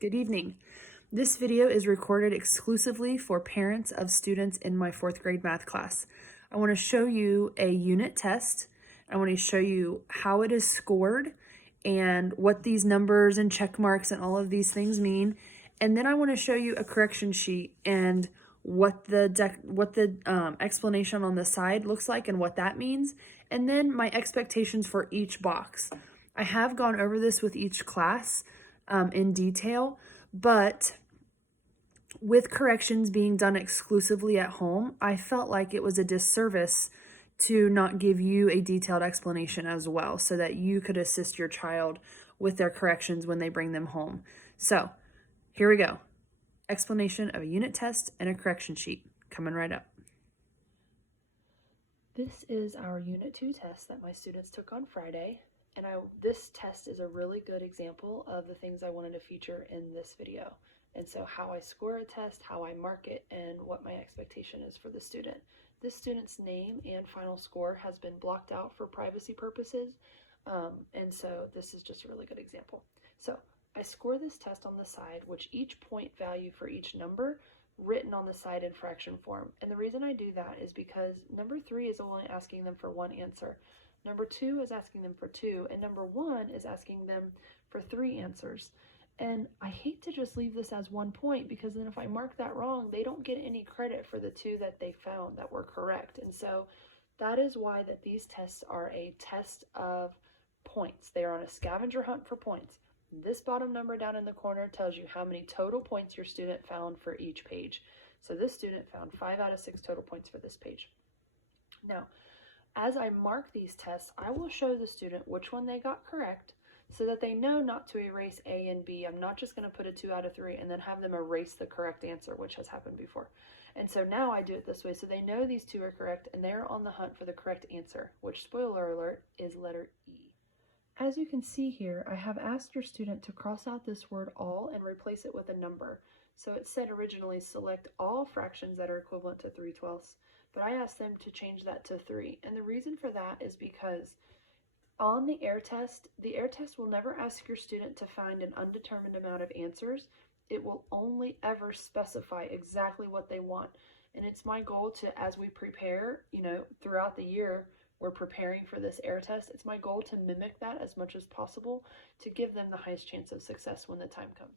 Good evening. This video is recorded exclusively for parents of students in my 4th grade math class. I want to show you a unit test. I want to show you how it is scored and what these numbers and check marks and all of these things mean. And then I want to show you a correction sheet and what the explanation on the side looks like and what that means, and then my expectations for each box. I have gone over this with each class in detail, but with corrections being done exclusively at home, I felt like it was a disservice to not give you a detailed explanation as well so that you could assist your child with their corrections when they bring them home. So here we go. Explanation of a unit test and a correction sheet coming right up. This is our Unit 2 test that my students took on Friday, and this test is a really good example of the things I wanted to feature in this video. And so how I score a test, how I mark it, and what my expectation is for the student. This student's name and final score has been blocked out for privacy purposes, and so this is just a really good example. So I score this test on the side, which each point value for each number written on the side in fraction form. And the reason I do that is because number 3 is only asking them for one answer. Number 2 is asking them for 2, and number 1 is asking them for 3 answers. And I hate to just leave this as 1 point, because then if I mark that wrong, they don't get any credit for the 2 that they found that were correct. And so that is why that these tests are a test of points. They are on a scavenger hunt for points. This bottom number down in the corner tells you how many total points your student found for each page. So this student found 5 out of 6 total points for this page. Now, as I mark these tests, I will show the student which one they got correct so that they know not to erase A and B. I'm not just going to put a 2 out of 3 and then have them erase the correct answer, which has happened before. And so now I do it this way so they know these 2 are correct and they're on the hunt for the correct answer, which, spoiler alert, is letter E. As you can see here, I have asked your student to cross out this word all and replace it with a number. So it said originally select all fractions that are equivalent to 3/12, but I asked them to change that to 3. And the reason for that is because on the air test will never ask your student to find an undetermined amount of answers. It will only ever specify exactly what they want. And it's my goal to, as we prepare, throughout the year, we're preparing for this air test, it's my goal to mimic that as much as possible to give them the highest chance of success when the time comes.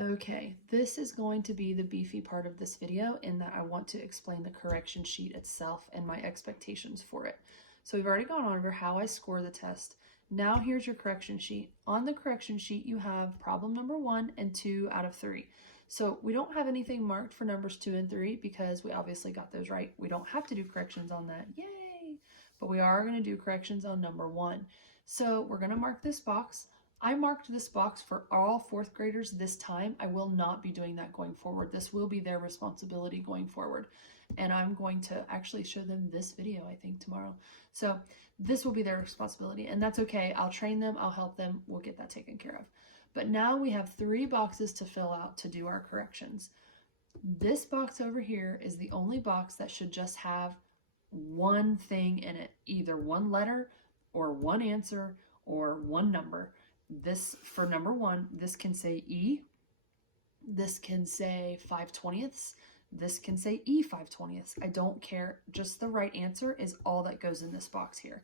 Okay, this is going to be the beefy part of this video in that I want to explain the correction sheet itself and my expectations for it. So we've already gone over how I score the test. Now here's your correction sheet. On the correction sheet, you have problem number 1 and 2 out of 3. So we don't have anything marked for numbers 2 and 3 because we obviously got those right. We don't have to do corrections on that. Yay! But we are going to do corrections on number 1. So we're going to mark this box. I marked this box for all 4th graders this time. I will not be doing that going forward. This will be their responsibility going forward. And I'm going to actually show them this video, I think, tomorrow. So this will be their responsibility, and that's okay. I'll train them, I'll help them, we'll get that taken care of. But now we have 3 boxes to fill out to do our corrections. This box over here is the only box that should just have one thing in it, either one letter or one answer or one number. This, for number 1, this can say E, this can say 5/20, this can say E 5/20. I don't care, just the right answer is all that goes in this box here.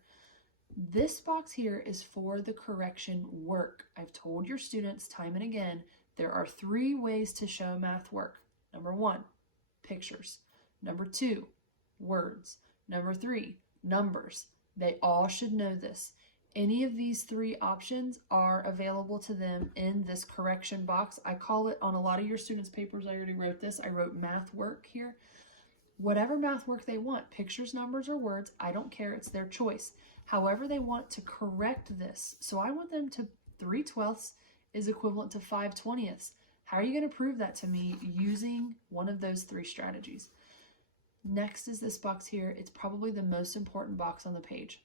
This box here is for the correction work. I've told your students time and again, there are 3 ways to show math work. Number 1, pictures. Number 2, words. Number 3, numbers. They all should know this. Any of these 3 options are available to them in this correction box. I call it, on a lot of your students' papers, I already wrote this, I wrote math work here. Whatever math work they want, pictures, numbers, or words, I don't care, it's their choice. However they want to correct this. So I want them to 3/12 is equivalent to 5/20. How are you going to prove that to me using one of those 3 strategies? Next is this box here. It's probably the most important box on the page.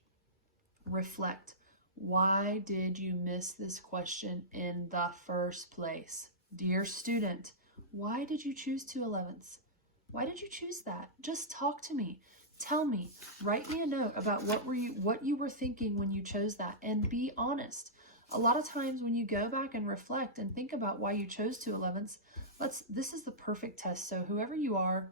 Reflect. Why did you miss this question in the first place? Dear student, why did you choose 2/11? Why did you choose that? Just talk to me. Tell me. Write me a note about what you were thinking when you chose that, and be honest. A lot of times when you go back and reflect and think about why you chose 2/11ths, this is the perfect test. So whoever you are,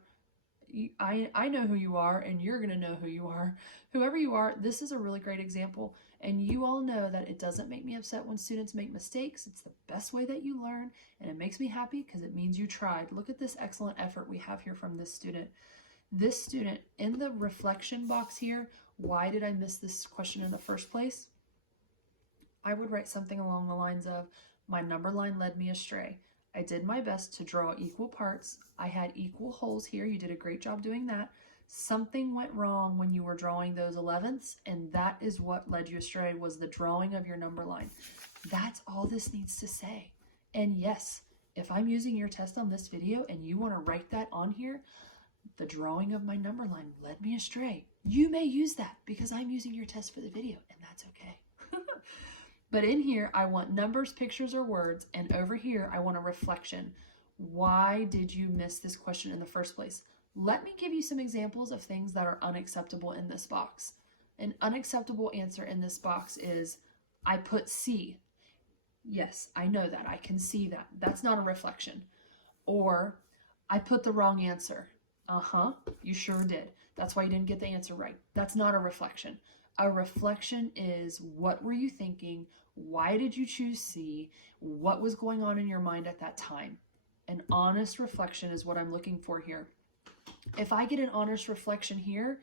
I know who you are, and you're going to know who you are. Whoever you are, this is a really great example. And you all know that it doesn't make me upset when students make mistakes. It's the best way that you learn, and it makes me happy because it means you tried. Look at this excellent effort we have here from this student. This student, in the reflection box here, why did I miss this question in the first place? I would write something along the lines of, my number line led me astray. I did my best to draw equal parts. I had equal holes here. You did a great job doing that. Something went wrong when you were drawing those 11ths, and that is what led you astray, was the drawing of your number line. That's all this needs to say. And yes, if I'm using your test on this video and you want to write that on here, the drawing of my number line led me astray, you may use that because I'm using your test for the video, and that's okay. But in here, I want numbers, pictures, or words, and over here, I want a reflection. Why did you miss this question in the first place? Let me give you some examples of things that are unacceptable in this box. An unacceptable answer in this box is, I put C. Yes, I know that. I can see that. That's not a reflection. Or, I put the wrong answer. You sure did. That's why you didn't get the answer right. That's not a reflection. A reflection is, what were you thinking? Why did you choose C? What was going on in your mind at that time? An honest reflection is what I'm looking for here. If I get an honest reflection here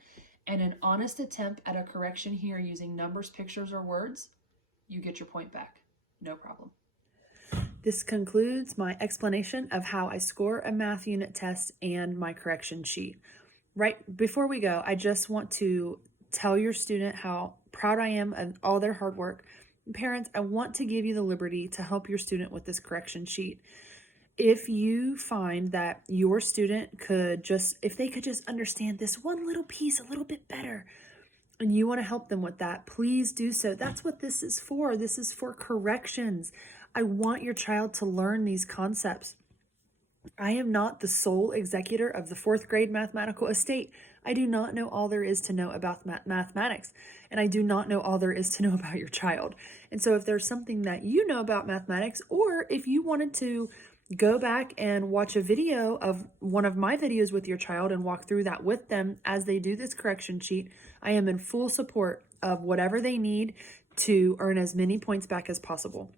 and an honest attempt at a correction here using numbers, pictures, or words, you get your point back. No problem. This concludes my explanation of how I score a math unit test and my correction sheet. Right before we go, I just want to tell your student how proud I am of all their hard work. Parents, I want to give you the liberty to help your student with this correction sheet. If you find that your student if they could just understand this one little piece a little bit better, and you want to help them with that, please do so. That's what this is for. This is for corrections. I want your child to learn these concepts. I am not the sole executor of the 4th grade mathematical estate. I do not know all there is to know about mathematics, and I do not know all there is to know about your child. And so if there's something that you know about mathematics, or if you wanted to go back and watch a video of one of my videos with your child and walk through that with them as they do this correction sheet, I am in full support of whatever they need to earn as many points back as possible.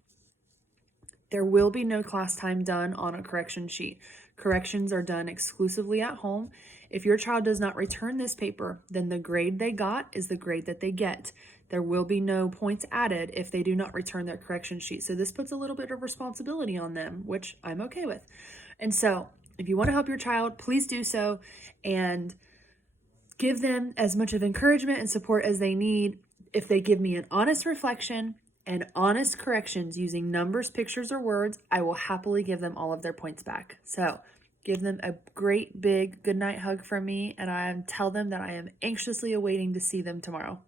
There will be no class time done on a correction sheet. Corrections are done exclusively at home. If your child does not return this paper, then the grade they got is the grade that they get. There will be no points added if they do not return their correction sheet. So this puts a little bit of responsibility on them, which I'm okay with. And so if you want to help your child, please do so and give them as much of encouragement and support as they need. If they give me an honest reflection and honest corrections using numbers, pictures, or words, I will happily give them all of their points back. So give them a great big goodnight hug from me, and tell them that I am anxiously awaiting to see them tomorrow.